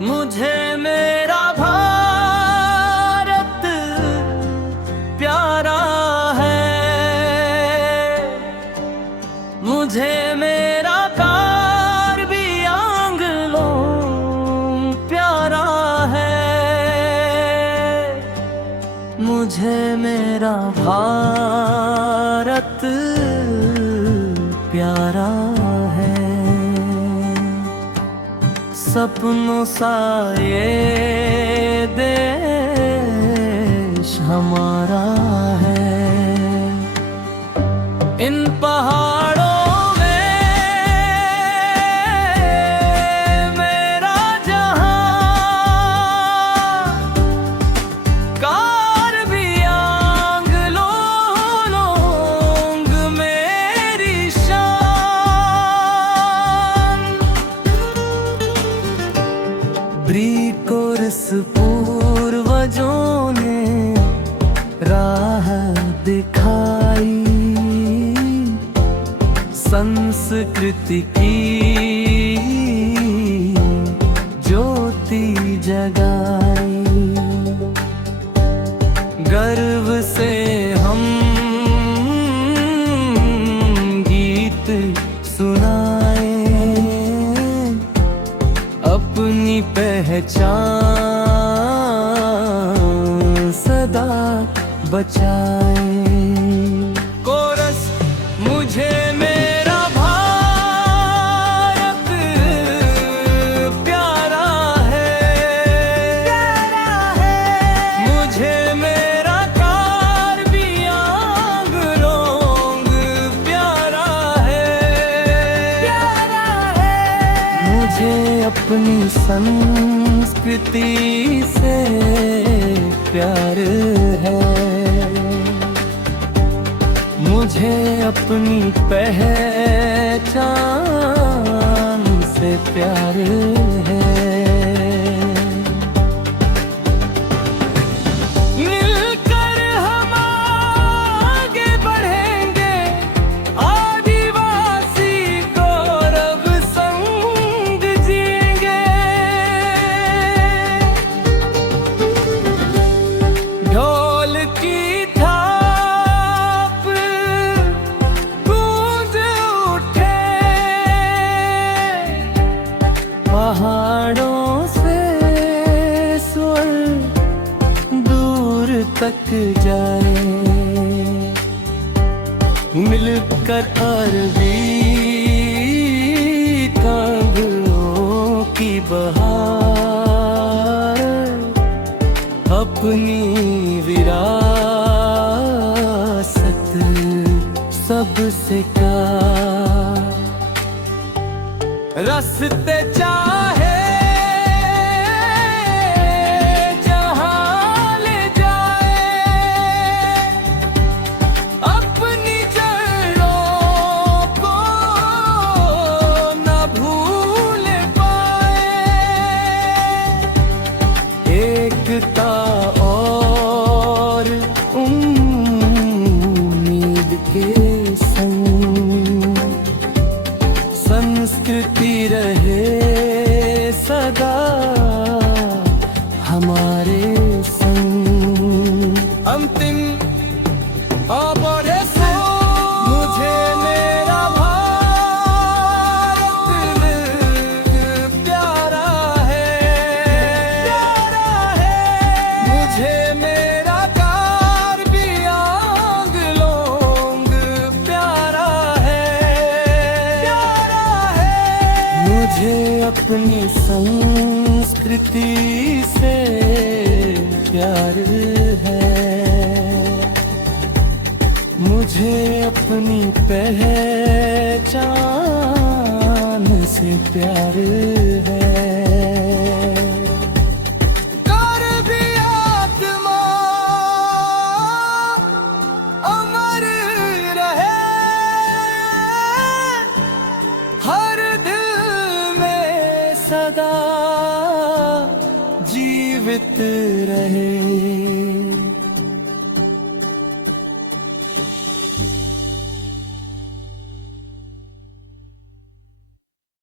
मुझे मेरा भारत प्यारा है, मुझे मेरा प्यार भी आंगलों प्यारा है, मुझे मेरा भारत प्यारा है। सपनों सा ये देश हमारा है, इन पहाड़ों में मेरा जहां, कार्बी आंगलोंग मेरी शान। ब्रिकोर्स पूर्वजों ने राह दिखाई, संस्कृति की ज्योति जगाई। गर्व से हम गीत सुनाए, अपनी पहचान सदा बचाए। कोरस मुझे मेरा भारत प्यारा है, मुझे मेरा कार्बी आंगलोंग प्यारा है, मुझे अपनी संस्कृति से प्यार है, मुझे अपनी पहचान से प्यार है। मिलकर हम आगे बढ़ेंगे, आदिवासी गौरव संग जिएंगे। ढोल की थाप गूंज उठे, पहाड़ों से स्वर दूर तक जाए। मिलकर अरबी कांगड़ों की बहार, अपनी विरासत सबसे का रास्ते चाहे जहां ले जाए, अपनी जड़ों को न भूल पाए। एकता और उम्मीद के संग संस्कृति रहे सदा हमारे संग। अंतिम ऑपरेशन मुझे मेरा भारत प्यारा है, मुझे मेरा कार्बी आंगलोंग प्यारा है, मुझे अपनी संस्कृति से प्यार है, मुझे अपनी पहचान से प्यार है। कार्बी आत्मा अमर रहे, हर दिल में सदा जीवित